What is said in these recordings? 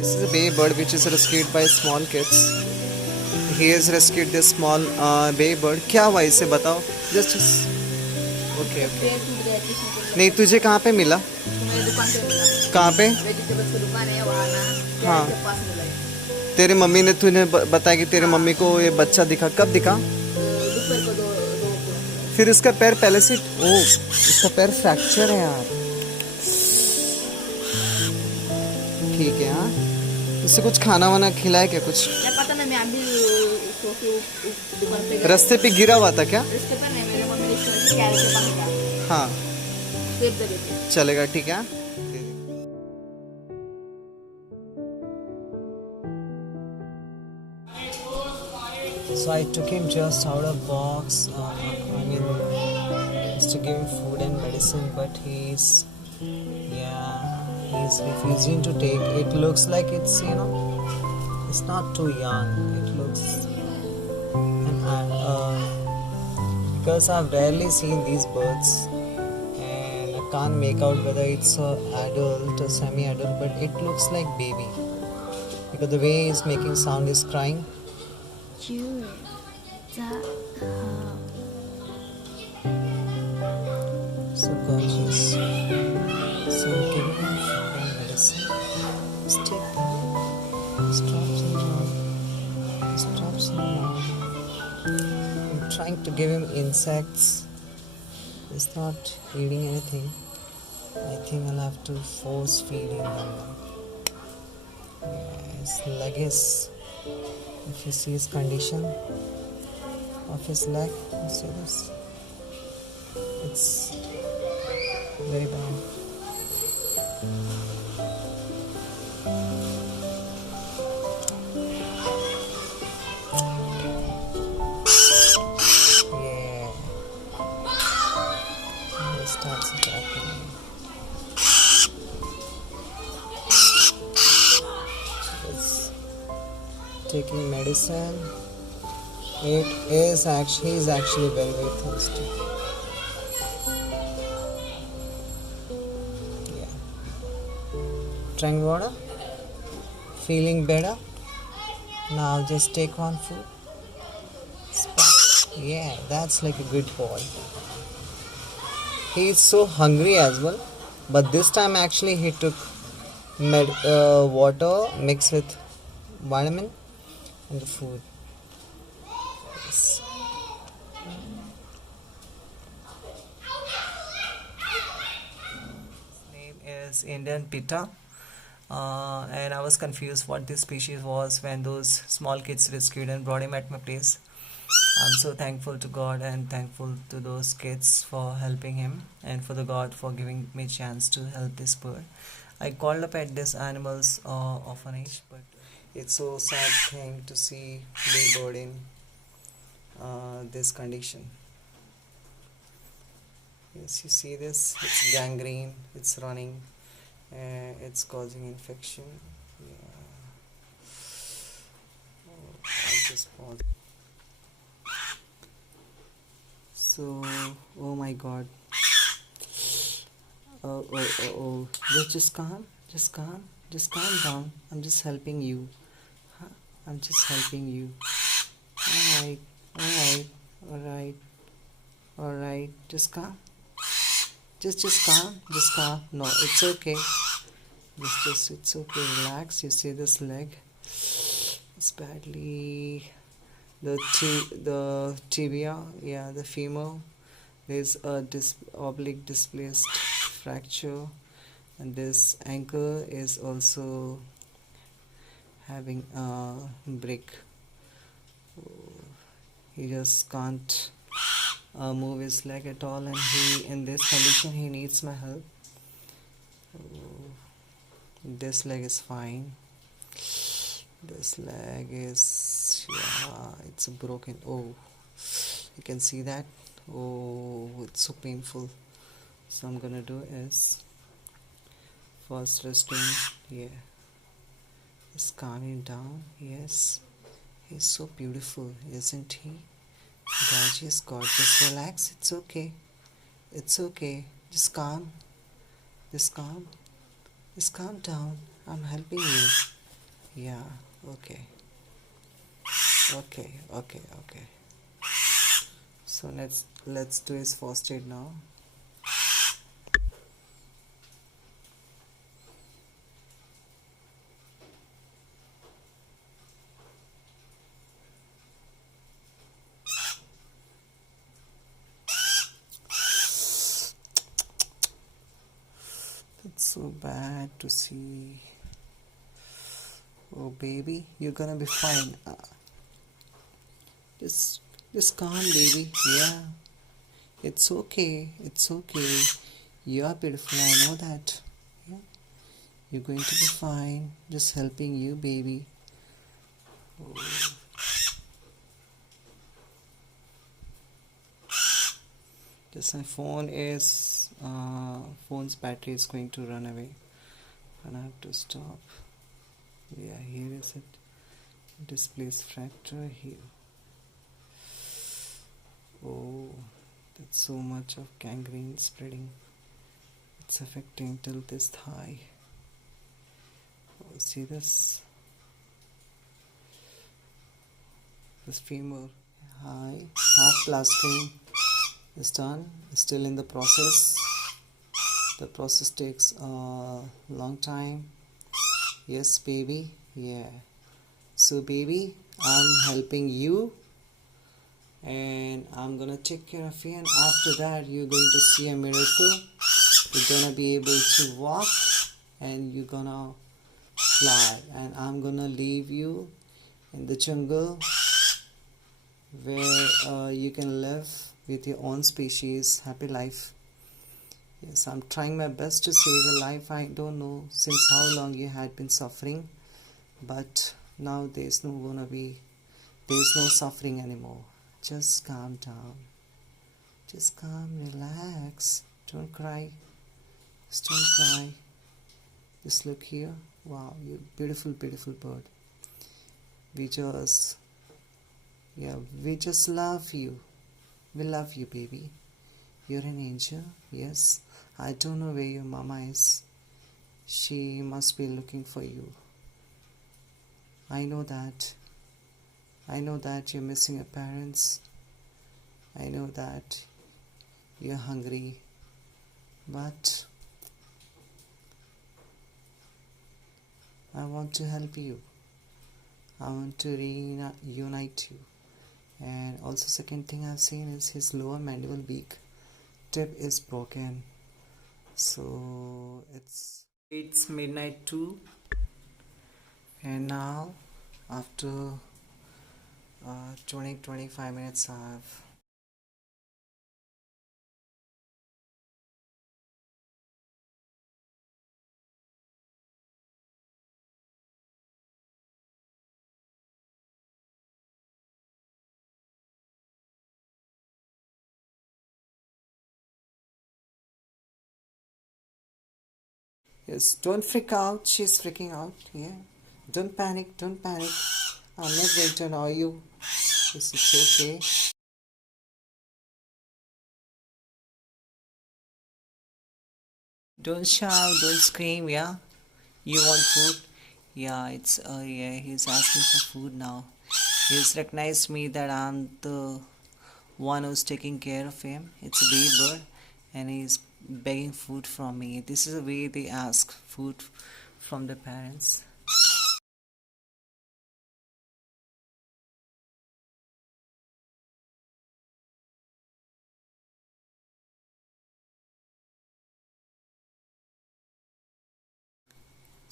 This is a baby bird which is rescued by small kids. He has rescued this small baby bird. क्या हुआ इसे बताओ? Just okay okay. नहीं तुझे कहाँ पे मिला? मेरे दुकान पे मिला। कहाँ पे? वेजिटेबल्स की दुकान है वहाँ ना। हाँ। के पास मिला है। तेरे मम्मी ने तूने बताया कि तेरे मम्मी को ये बच्चा दिखा, कब दिखा? दोपहर को दो फिर इसका पैर पहले से इसका पैर फ्रैक्चर है यार। ठीक है। हाँ, इसे कुछ खाना वाना खिलाया क्या कुछ? मैं पता नहीं, मैं अभी दुकान पे रास्ते पे गिरा हुआ था क्या? इसके पर नहीं, मेरे मम्मी ने इसको कैरेट के पास गया। हाँ सेब दे देते। चलेगा, ठीक है। So I took him just out of box. I mean, just to give him food and medicine, but he's refusing to take. It looks like it's it's not too young. It looks, and because I've rarely seen these birds, and I can't make out whether it's a adult or semi-adult, but it looks like baby because the way he's making sound is crying. So gorgeous. So giving him food and medicine. Just take them. Just drop some down. Just drop some down. I'm trying to give him insects. He's not eating anything. I think I'll have to force feed him now. His leg is, if you see his condition of his leg, you see this? It's very bad. Yeah. He starts attacking me. It's taking medicine. He's actually very, very thirsty. Yeah. Trying water? Feeling better? Now just take one food. Yeah, that's like a good boy. He's so hungry as well, but this time actually he took water mixed with vitamin and the food. Yes. His name is Indian Pitta. And I was confused what this species was when those small kids rescued and brought him at my place. I'm so thankful to God and thankful to those kids for helping him and for the God for giving me a chance to help this bird. I called up at this animals orphanage, but it's so sad thing to see baby bird in this condition. Yes, you see this? It's gangrene. It's running. It's causing infection. Yeah. I'll just pause. So, oh my God. Oh. Just calm. Just calm. Just calm down. I'm just helping you. Huh? I'm just helping you. Alright. Just calm. Just calm. Just calm. No, it's okay. It's okay. Relax. You see this leg? It's badly. The tibia, yeah, the femur. There's a oblique displaced fracture, and this ankle is also having a break. He just can't move his leg at all, and in this condition he needs my help. This leg is fine. This leg is, yeah, it's broken. Oh, you can see that. Oh, it's so painful. So I'm gonna do is first resting. Yeah, it's calming down. Yes, he's so beautiful, isn't he? Gorgeous. Relax. It's okay. Just calm. Just calm down. I'm helping you. Yeah, okay. Okay, okay, okay. So let's do his first aid now. It's so bad to see. Oh baby, you're gonna be fine. Just just calm, baby. Yeah, it's okay. It's okay. You are beautiful. I know that. Yeah, you're going to be fine. Just helping you, baby. Oh. Just my phone's battery is going to run away, and I have to stop. Yeah, here is it. Displays fracture here. Oh, that's so much of gangrene spreading. It's affecting till this thigh. Oh, see this femur. Hi, half plastering is done. Still in the process. The process takes a long time. Yes, baby. Yeah. So, baby, I'm helping you, and I'm gonna take care of you. And after that, you're going to see a miracle. You're gonna be able to walk, and you're gonna fly. And I'm gonna leave you in the jungle where you can live with your own species, happy life. Yes, I'm trying my best to save your life. I don't know since how long you had been suffering, but now there's no suffering anymore. Just calm down. Just calm, relax. Don't cry. Just don't cry. Just look here. Wow, you beautiful, beautiful bird. We just, yeah, we just love you. We love you, baby. You're an angel. Yes. I don't know where your mama is. She must be looking for you. I know that. I know that you're missing your parents. I know that you're hungry. But I want to help you. I want to reunite you. And also second thing I've seen is his lower mandible beak tip is broken. So it's midnight too. And now after 20-25 minutes I've yes, don't freak out. She's freaking out. Yeah. Don't panic. Don't panic. I'm not going to annoy you. Yes, it's okay. Don't shout. Don't scream. Yeah. You want food? Yeah. Yeah. He's asking for food now. He's recognized me that I'm the one who's taking care of him. It's a baby bird, and he's begging food from me. This is the way they ask food from the parents.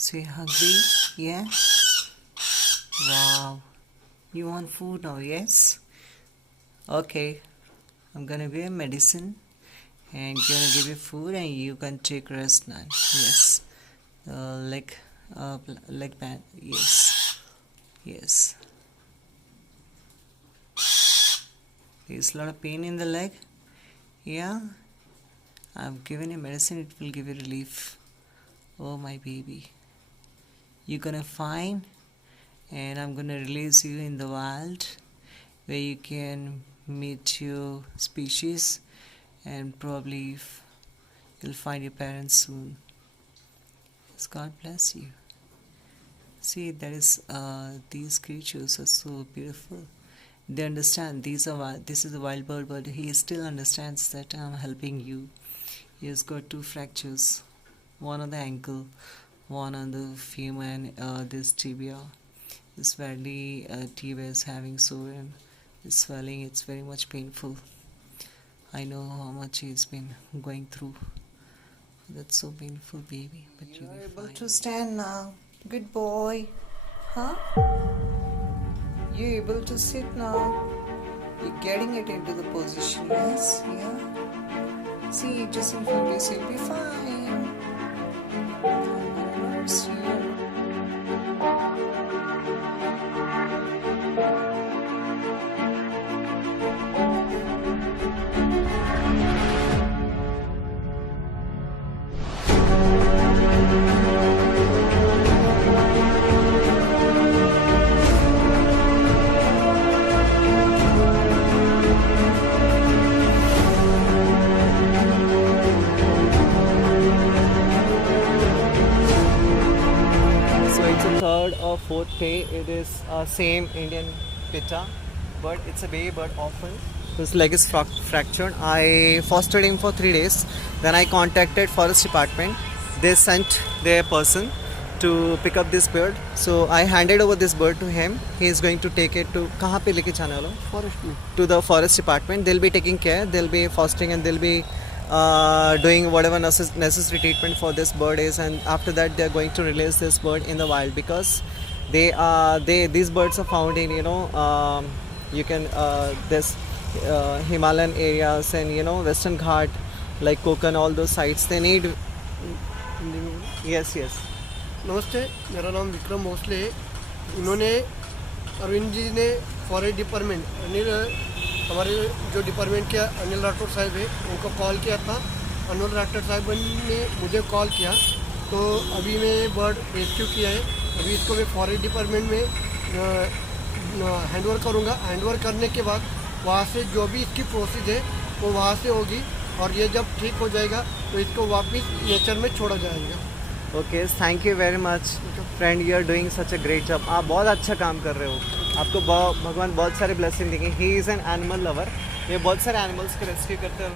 So you're hungry? Yeah? Wow. You want food now, yes? Okay. I'm gonna give you medicine and gonna give you food and you can take rest now. Yes. Leg leg band. Yes. Yes. There's a lot of pain in the leg. Yeah. I've given you medicine, it will give you relief. Oh my baby. You're gonna find and I'm gonna release you in the wild where you can meet your species and probably you'll find your parents soon. Yes, God bless you. See, that is these creatures are so beautiful. They understand this is a wild bird, but he still understands that I'm helping you. He has got two fractures, one on the ankle, one on the femur, and this tibia. This badly tibia is having sore and is swelling. It's very much painful. I know how much he's been going through. That's so painful, baby. But you're able to stand now. Good boy. Huh? You're able to sit now. You're getting it into the position, yes? Yeah. See, just in few days you'll be fine. I'm gonna nurse you. So it's a third or fourth day. It is same Indian pitta, but it's a baby bird often. His leg is fractured. I fostered him for 3 days. Then I contacted forest department. They sent their person to pick up this bird. So I handed over this bird to him. He is going to take it to कहाँ पे लेके जाने वाला? Forest में. To the forest department. They'll be taking care. They'll be fostering and they'll be doing whatever necessary treatment for this bird is, and after that they are going to release this bird in the wild because these birds are found in you can this Himalayan areas and Western Ghat like Konkan, all those sites they need. Yes. नमस्ते, मेरा नाम विक्रम भोसले है। इन्होंने अरविंद जी ने forest department हमारे जो department के अनिल राठौर साहब है उनको कॉल किया था। अनिल राठौर साहब ने मुझे कॉल किया तो अभी मैं बर्ड रेस्क्यू किया है। अभी इसको मैं फॉरेस्ट डिपार्टमेंट में हैंडओवर करूँगा। हैंडओवर करने के बाद वहाँ से जो भी इसकी प्रोसेस है वो वहाँ से होगी और ये जब ठीक हो जाएगा तो इसको वापस नेचर में छोड़ा जाएगा। Okay, thank you very much friend, you are doing such a great job. आप बहुत अच्छा काम कर रहे हो। आपको भगवान बहुत सारे ब्लेसिंग देंगे। He is an animal lover. ये बहुत सारे एनिमल्स को रेस्क्यू करते हैं।